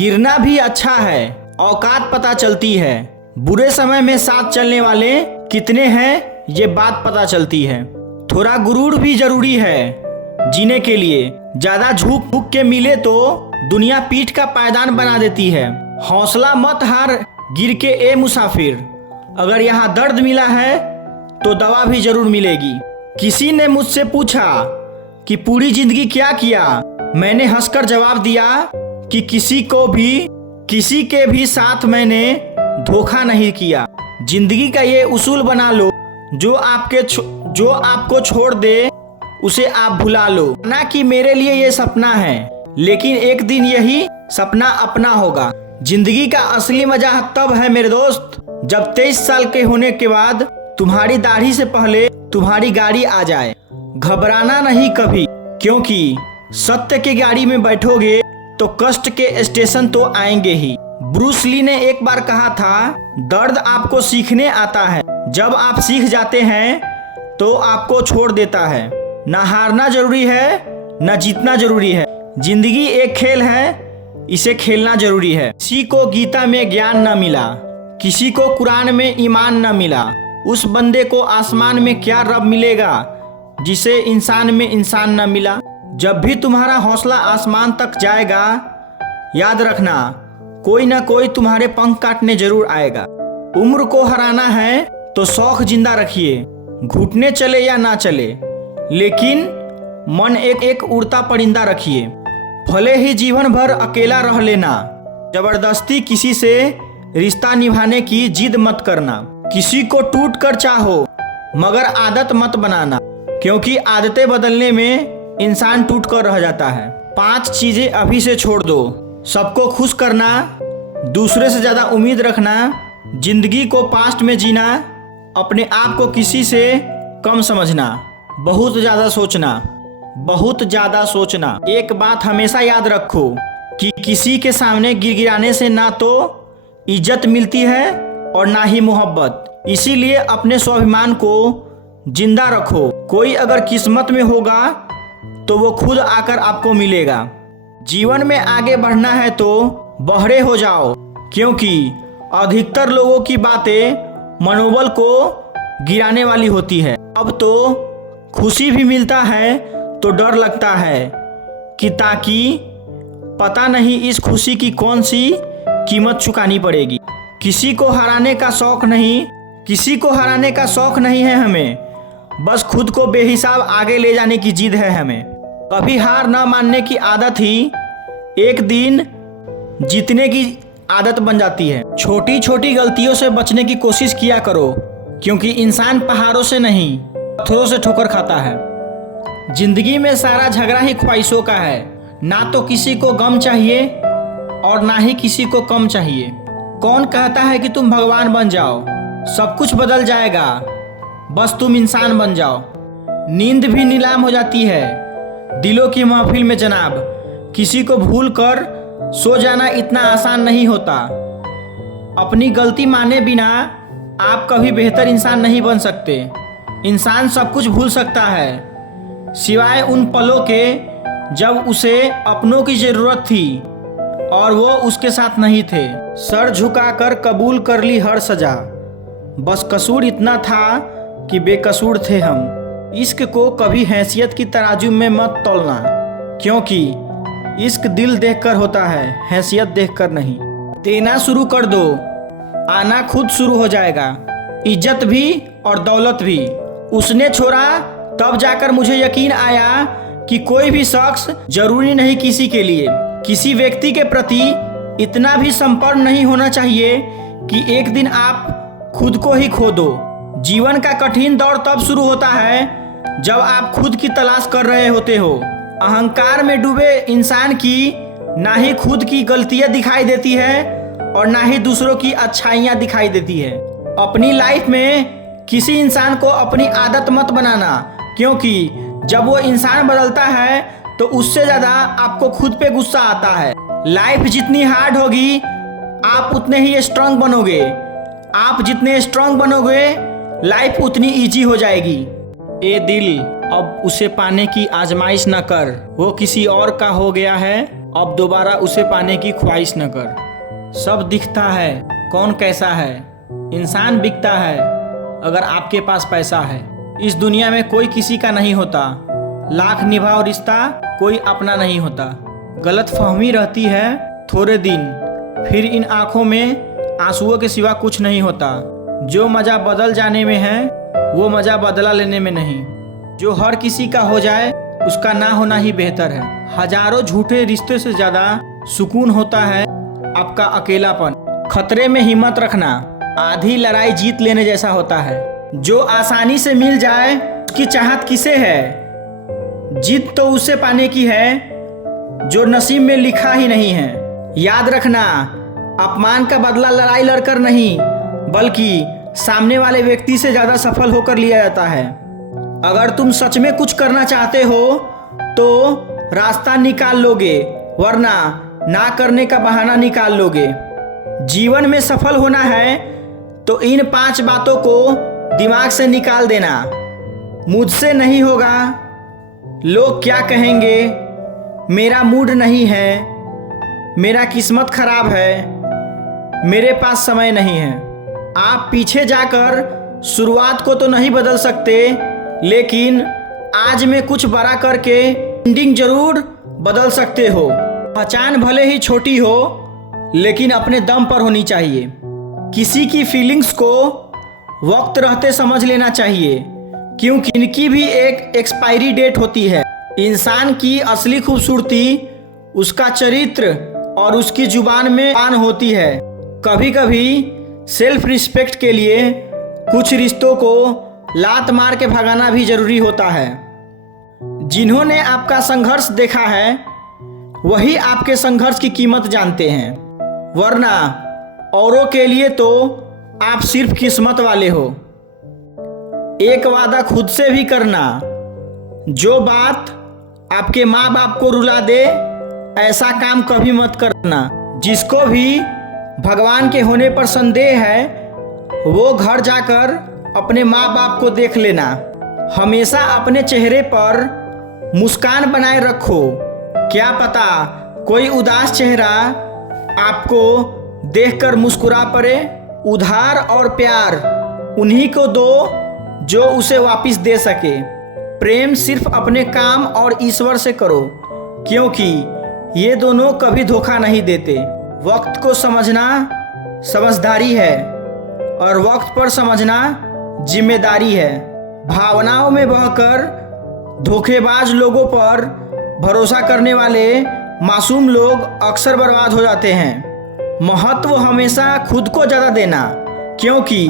गिरना भी अच्छा है, औकात पता चलती है। बुरे समय में साथ चलने वाले कितने हैं ये बात पता चलती है। थोड़ा गुरूर भी जरूरी है जीने के लिए। ज्यादा झुक झुक के मिले तो दुनिया पीठ का पायदान बना देती है। हौसला मत हार गिर के ए मुसाफिर, अगर यहाँ दर्द मिला है तो दवा भी जरूर मिलेगी। किसी ने मुझसे पूछा कि पूरी जिंदगी क्या किया। मैंने हंसकर जवाब दिया कि किसी के भी साथ मैंने धोखा नहीं किया। जिंदगी का ये उसूल बना लो, जो आपको छोड़ दे उसे आप भुला लो। ना कि मेरे लिए ये सपना है, लेकिन एक दिन यही सपना अपना होगा। जिंदगी का असली मजा तब है मेरे दोस्त, जब 23 साल के होने के बाद तुम्हारी दाढ़ी से पहले तुम्हारी गाड़ी आ जाए। घबराना नहीं कभी, क्योंकि सत्य की गाड़ी में बैठोगे तो कष्ट के स्टेशन तो आएंगे ही। ब्रूस ली ने एक बार कहा था, दर्द आपको सीखने आता है, जब आप सीख जाते हैं तो आपको छोड़ देता है। ना हारना जरूरी है, ना जीतना जरूरी है। जिंदगी एक खेल है, इसे खेलना जरूरी है। किसी को गीता में ज्ञान न मिला, किसी को कुरान में ईमान न मिला, उस बंदे को आसमान में क्या रब मिलेगा जिसे इंसान में इंसान न मिला। जब भी तुम्हारा हौसला आसमान तक जाएगा, याद रखना कोई ना कोई तुम्हारे पंख काटने जरूर आएगा। उम्र को हराना है तो शौक जिंदा रखिए, घुटने चले या ना चले, लेकिन मन एक उड़ता परिंदा रखिए। भले ही जीवन भर अकेला रह लेना, जबरदस्ती किसी से रिश्ता निभाने की जिद मत करना। किसी को टूट कर चाहो, मगर आदत मत बनाना, क्योंकि आदतें बदलने में इंसान टूट कर रह जाता है। 5 चीजें अभी से छोड़ दो। सबको खुश करना, दूसरे से ज्यादा उम्मीद रखना, जिंदगी को पास्ट में जीना, अपने आप को किसी से कम समझना, बहुत ज्यादा सोचना। एक बात हमेशा याद रखो कि किसी के सामने गिड़गिड़ाने से ना तो इज्जत मिलती है और ना ही मोहब्बत। इसीलिए अपने स्वाभिमान को जिंदा रखो। कोई अगर किस्मत में होगा तो वो खुद आकर आपको मिलेगा। जीवन में आगे बढ़ना है तो बहरे हो जाओ, क्योंकि अधिकतर लोगों की बातें मनोबल को गिराने वाली होती है। अब तो खुशी भी मिलता है तो डर लगता है कि ताकि पता नहीं इस खुशी की कौन सी कीमत चुकानी पड़ेगी। किसी को हराने का शौक नहीं है हमें, बस खुद को बेहिसाब आगे ले जाने की जिद है हमें। कभी हार न मानने की आदत ही एक दिन जीतने की आदत बन जाती है। छोटी छोटी गलतियों से बचने की कोशिश किया करो, क्योंकि इंसान पहाड़ों से नहीं पत्थरों से ठोकर खाता है। जिंदगी में सारा झगड़ा ही ख्वाहिशों का है। ना तो किसी को गम चाहिए और ना ही किसी को कम चाहिए। कौन कहता है कि तुम भगवान बन जाओ? सब कुछ बदल जाएगा, बस तुम इंसान बन जाओ। नींद भी नीलाम हो जाती है दिलों की महफिल में जनाब। किसी को भूल कर सो जाना इतना आसान नहीं होता। अपनी गलती माने बिना आप कभी बेहतर इंसान नहीं बन सकते। इंसान सब कुछ भूल सकता है, सिवाय उन पलों के जब उसे अपनों की जरूरत थी और वो उसके साथ नहीं थे। सर झुकाकर कबूल कर ली हर सजा, बस कसूर इतना था कि बेकसूर थे हम। इश्क को कभी हैसियत की तराजू में मत तौलना, क्योंकि इश्क दिल देखकर होता है, हैसियत देखकर नहीं। देना शुरू कर दो, आना खुद शुरू हो जाएगा। इज्जत भी और दौलत भी उसने छोड़ा, तब जाकर मुझे यकीन आया कि कोई भी शख्स जरूरी नहीं किसी के लिए। किसी व्यक्ति के प्रति इतना भी समर्पण नहीं होना चाहिए कि एक दिन आप खुद को ही खो दो। जीवन का कठिन दौर तब शुरू होता है जब आप खुद की तलाश कर रहे होते हो। अहंकार में डूबे इंसान की ना ही खुद की गलतियां दिखाई देती है और ना ही दूसरों की अच्छाइयां दिखाई देती है। अपनी लाइफ में किसी इंसान को अपनी आदत मत बनाना, क्योंकि जब वो इंसान बदलता है तो उससे ज़्यादा आपको खुद पे गुस्सा आता है। लाइफ जितनी हार्ड होगी आप उतने ही स्ट्रांग बनोगे। आप जितने स्ट्रांग बनोगे लाइफ उतनी इजी हो जाएगी। ए दिल, अब उसे पाने की आजमाइश न कर, वो किसी और का हो गया है अब दोबारा उसे पाने की ख्वाहिश न कर। सब दिखता है, कौन कैसा है, इंसान बिकता है अगर आपके पास पैसा है। इस दुनिया में कोई किसी का नहीं होता, लाख निभाओ रिश्ता कोई अपना नहीं होता। गलतफहमी रहती है थोड़े दिन, फिर इन आंखों में आंसुओं के सिवा कुछ नहीं होता। जो मज़ा बदल जाने में है वो मज़ा बदला लेने में नहीं। जो हर किसी का हो जाए उसका ना होना ही बेहतर है। हजारों झूठे रिश्ते से ज़्यादा सुकून होता है आपका अकेलापन। खतरे में हिम्मत रखना आधी लड़ाई जीत लेने जैसा होता है। जो आसानी से मिल जाए उसकी चाहत किसे है? जीत तो उसे पाने की है जो नसीब में लिखा ही नहीं है। याद रखना, अपमान का बदला लड़ाई लड़कर नहीं बल्कि सामने वाले व्यक्ति से ज़्यादा सफल होकर लिया जाता है। अगर तुम सच में कुछ करना चाहते हो तो रास्ता निकाल लोगे, वरना ना करने का बहाना निकाल लोगे। जीवन में सफल होना है तो इन 5 बातों को दिमाग से निकाल देना। मुझसे नहीं होगा, लोग क्या कहेंगे, मेरा मूड नहीं है, मेरा किस्मत खराब है, मेरे पास समय नहीं है। आप पीछे जाकर शुरुआत को तो नहीं बदल सकते, लेकिन आज में कुछ बड़ा करके एंडिंग जरूर बदल सकते हो। पहचान भले ही छोटी हो लेकिन अपने दम पर होनी चाहिए। किसी की फीलिंग्स को वक्त रहते समझ लेना चाहिए, क्योंकि इनकी भी एक एक्सपायरी डेट होती है। इंसान की असली खूबसूरती उसका चरित्र और उसकी जुबान में पान होती है। कभी कभी सेल्फ रिस्पेक्ट के लिए कुछ रिश्तों को लात मार के भगाना भी जरूरी होता है। जिन्होंने आपका संघर्ष देखा है वही आपके संघर्ष की कीमत जानते हैं, वरना औरों के लिए तो आप सिर्फ किस्मत वाले हो। एक वादा खुद से भी करना, जो बात आपके माँ बाप को रुला दे ऐसा काम कभी मत करना। जिसको भी भगवान के होने पर संदेह है वो घर जाकर अपने माँ बाप को देख लेना। हमेशा अपने चेहरे पर मुस्कान बनाए रखो। क्या पता कोई उदास चेहरा आपको देखकर मुस्कुरा पड़े। उधार और प्यार उन्हीं को दो जो उसे वापस दे सके। प्रेम सिर्फ अपने काम और ईश्वर से करो, क्योंकि ये दोनों कभी धोखा नहीं देते। वक्त को समझना समझदारी है और वक्त पर समझना जिम्मेदारी है। भावनाओं में बहकर धोखेबाज लोगों पर भरोसा करने वाले मासूम लोग अक्सर बर्बाद हो जाते हैं। महत्व हमेशा खुद को ज़्यादा देना, क्योंकि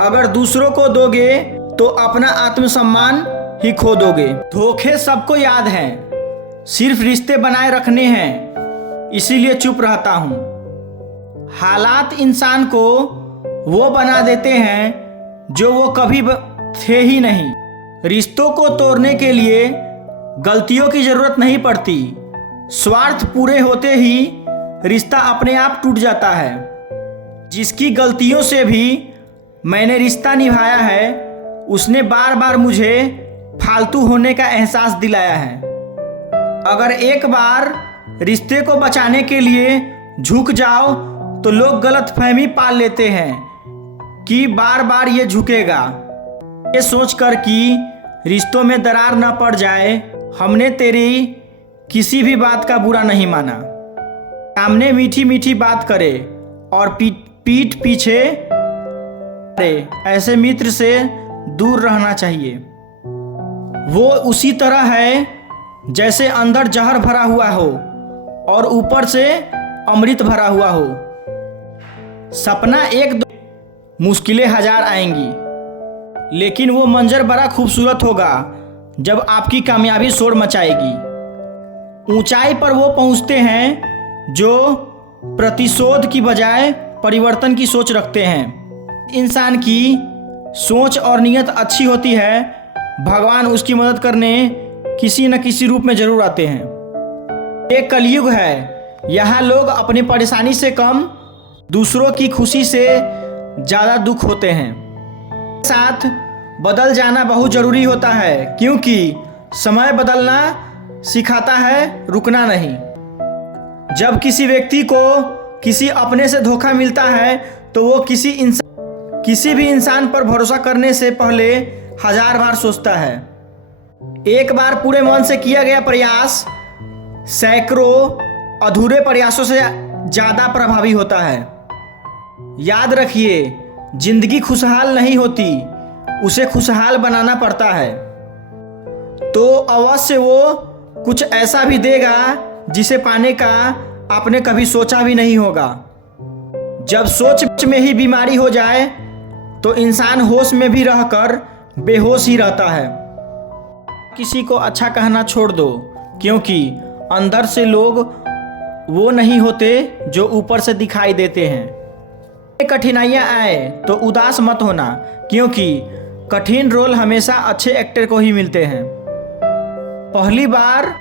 अगर दूसरों को दोगे तो अपना आत्मसम्मान ही खो दोगे। धोखे सबको याद हैं, सिर्फ रिश्ते बनाए रखने हैं, इसीलिए चुप रहता हूँ। हालात इंसान को वो बना देते हैं जो वो कभी थे ही नहीं। रिश्तों को तोड़ने के लिए गलतियों की जरूरत नहीं पड़ती। स्वार्थ पूरे होते ही रिश्ता अपने आप टूट जाता है। जिसकी गलतियों से भी मैंने रिश्ता निभाया है उसने बार बार मुझे फालतू होने का एहसास दिलाया है। अगर एक बार रिश्ते को बचाने के लिए झुक जाओ तो लोग गलतफहमी पाल लेते हैं कि बार बार ये झुकेगा। ये सोचकर कि रिश्तों में दरार न पड़ जाए, हमने तेरी किसी भी बात का बुरा नहीं माना। सामने मीठी मीठी बात करे और पीठ पीछे ऐसे मित्र से दूर रहना चाहिए। वो उसी तरह है जैसे अंदर जहर भरा हुआ हो और ऊपर से अमृत भरा हुआ हो। सपना एक दो, मुश्किलें 1000 आएंगी, लेकिन वो मंजर बड़ा खूबसूरत होगा जब आपकी कामयाबी शोर मचाएगी। ऊंचाई पर वो पहुंचते हैं जो प्रतिशोध की बजाय परिवर्तन की सोच रखते हैं। इंसान की सोच और नीयत अच्छी होती है, भगवान उसकी मदद करने किसी न किसी रूप में जरूर आते हैं। एक कलयुग है, यहाँ लोग अपनी परेशानी से कम दूसरों की खुशी से ज़्यादा दुख होते हैं। साथ बदल जाना बहुत ज़रूरी होता है, क्योंकि समय बदलना सिखाता है, रुकना नहीं। जब किसी व्यक्ति को किसी अपने से धोखा मिलता है तो वो किसी भी इंसान पर भरोसा करने से पहले 1000 बार सोचता है। एक बार पूरे मन से किया गया प्रयास सैकड़ों अधूरे प्रयासों से ज़्यादा प्रभावी होता है। याद रखिए, जिंदगी खुशहाल नहीं होती, उसे खुशहाल बनाना पड़ता है। तो अवश्य वो कुछ ऐसा भी देगा जिसे पाने का आपने कभी सोचा भी नहीं होगा। जब सोच में ही बीमारी हो जाए तो इंसान होश में भी रहकर बेहोश ही रहता है। किसी को अच्छा कहना छोड़ दो, क्योंकि अंदर से लोग वो नहीं होते जो ऊपर से दिखाई देते हैं। कठिनाइयाँ आए तो उदास मत होना, क्योंकि कठिन रोल हमेशा अच्छे एक्टर को ही मिलते हैं। पहली बार